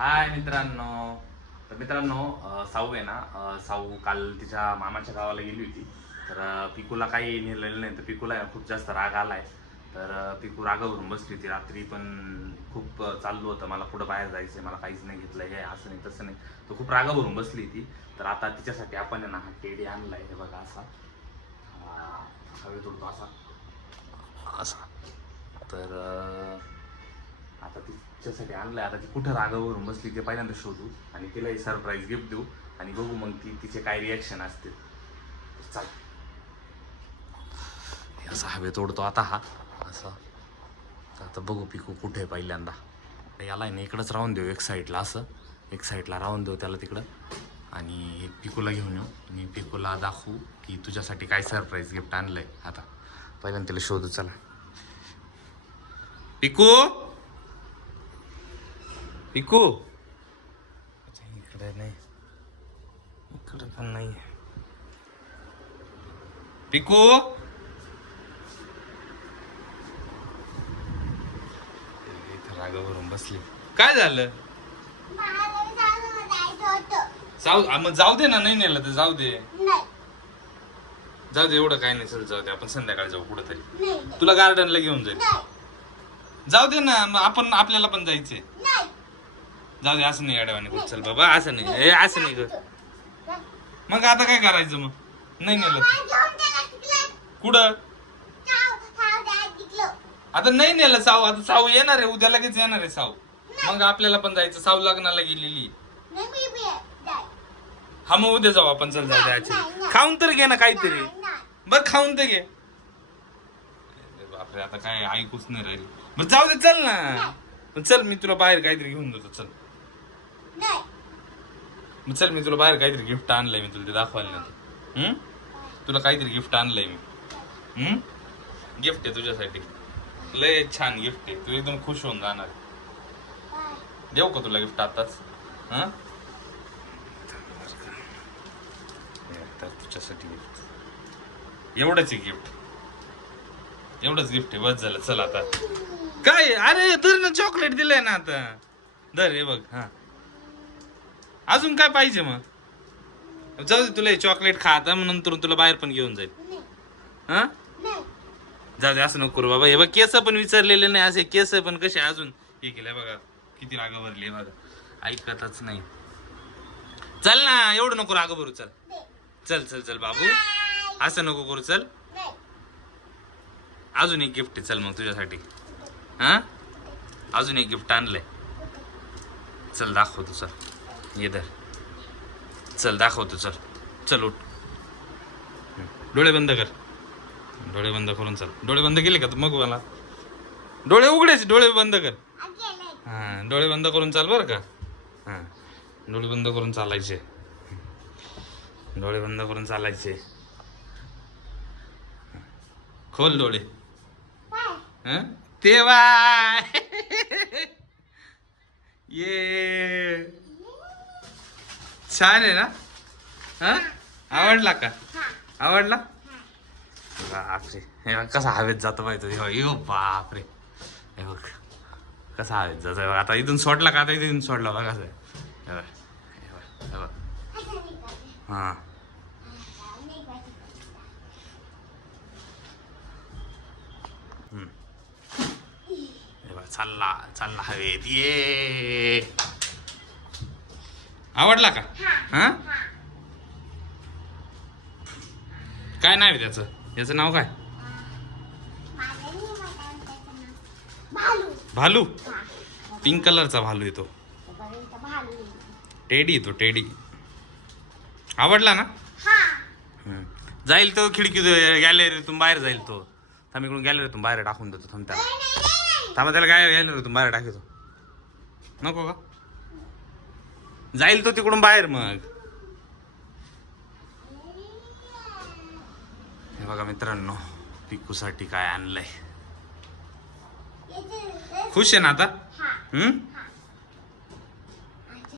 हाय मित्रांनो. तर मित्रांनो, साऊ आहे ना, साऊ काल तिच्या मामाच्या गावाला गेली होती. तर पिकूला काही नेलेलं नाही. तर पिकूला आहे ना खूप जास्त राग आलाय. तर पिकू रागावरून बसली होती. रात्री पण खूप चाललं होतं, मला पुढं बाहेर जायचं, मला काहीच नाही घेतलं, हे असं नाही तसं नाही. तर खूप रागावरून बसली ती. तर आता तिच्यासाठी आपण आहे ना हा टेडी आणलाय. हे बघा असा हवेत उडतो असा असा. तर आता तिच्यासाठी आणलंय. आता ती कुठं रागावरून बसली ते पहिल्यांदा शोधू आणि तिलाही सरप्राईज गिफ्ट देऊ आणि बघू मग तिचे काय रिॲक्शन असतील. चाल, असा हवेत ओढतो आता हा असा. आता बघू पिकू कुठे आहे पहिल्यांदा. याला आहे ना इकडंच राहून देऊ, एक साईडला असं, एक साईडला राहून देऊ त्याला तिकडं. आणि पिकूला घेऊन येऊ आणि पिकूला दाखवू की तुझ्यासाठी काय सरप्राईज गिफ्ट आणलंय. आता पहिल्यांदा तिला शोधू. चला पिकू, पिकू. इकडे नाही, इकडे पण नाही. पिकू, इथं रागावरून बसली. काय झालं? मग जाऊ दे ना, नाही नेलं तर जाऊ दे. जाऊ दे, एवढं काय नाही. चल जाऊ दे, आपण संध्याकाळी जाऊ कुठंतरी. तुला गार्डनला घेऊन जाईल. जाऊ दे ना, मग आपण आपल्याला पण जायचंय. जाऊ दे, असं नाही अडवाणी. चल बाबा, असं नाही, हे असं नाही कर. मग आता काय करायचं? मग नाही नेलं कुठं? आता नाही नेलं साऊ. आता साऊ येणार आहे, उद्या लगेच येणार आहे साऊ. मग आपल्याला पण जायचं. साऊ लग्नाला गेलेली. हा मग उद्या जाऊ आपण. चल जाऊ द्यायची. खाऊन तर घे ना काहीतरी. बघ खाऊन तर घे. बापरे, आता काय ऐकूच नाही राहील. बरं जाऊ दे, चल ना. चल, मी तुला बाहेर काहीतरी घेऊन जातो. चल चल, मी तुला बाहेर काहीतरी गिफ्ट आणलंय. मी तुला ते दाखवायला नव्हतं. तुला काहीतरी गिफ्ट आणलंय मी. गिफ्ट आहे तुझ्यासाठी. लय छान गिफ्ट आहे. तू एकदम खुश होऊन जाणार. देऊ का तुला गिफ्ट आताच? तुझ्यासाठी गिफ्ट. एवढंच आहे गिफ्ट. एवढंच गिफ्ट आहे, बस झालं. चल आता. काय? अरे धर ना, चॉकलेट दिलंय ना आता. धर, हे बघ. हा, अजून काय पाहिजे मग? जाऊ दे, तुला चॉकलेट खा आता, मग नंतर तुला बाहेर पण घेऊन जाईल. हा, जाऊ दे, असं नको करू बाबा. हे बघ, केस पण विचारलेले नाही. असे केस पण कसे अजून हे केले बघा. किती राग भरली बघा. ऐकतच नाही. चल ना, एवढं नको राग भरू. चल चल चल चल बाबू, असं नको करू. चल, अजून एक गिफ्ट आहे. चल मग तुझ्यासाठी. हा, अजून एक गिफ्ट आणलंय. चल दाखवतो. चल, ये धर. चल दाखवतो. चल चल, उठ. डोळे बंद कर. डोळे बंद करून चल. डोळे बंद केले का तू? मग मला डोळे उघडायचे. डोळे बंद कर. हा, डोळे बंद करून चाल बरं का. हा, डोळे बंद करून चालायचे. डोळे बंद करून चालायचे. खोल डोळे. तेव्हा ये छान आहे ना. हा, आवडला का? आवडला? बापरे, हे बघ कसा हवेत जातो पाहिजे. यो बापरे, हे बघ कसा हवेत जातो. आता इथून सोडला का? आता इथून सोडला बघ कसं आहे. हे बघ. हा, चालला चालला हवेत. ये, आवडला का? हा, काय नाव आहे त्याचं? याचं नाव काय? भालू. पिंक कलरचा भालू येतो. टेडी येतो, टेडी. आवडला ना? जाईल तो खिडकी गॅलरीतून बाहेर जाईल तो. थांब, इकडून गॅलरीतून बाहेर टाकून देतो. थांब त्याला. थांबा, त्याला काय गॅलरीतून बाहेर टाकतो. नको का? जाईल तो तिकडून बाहेर. मग हे बघा मित्रांनो, पिकूसाठी काय आणलंय. खुश आहे ना आता?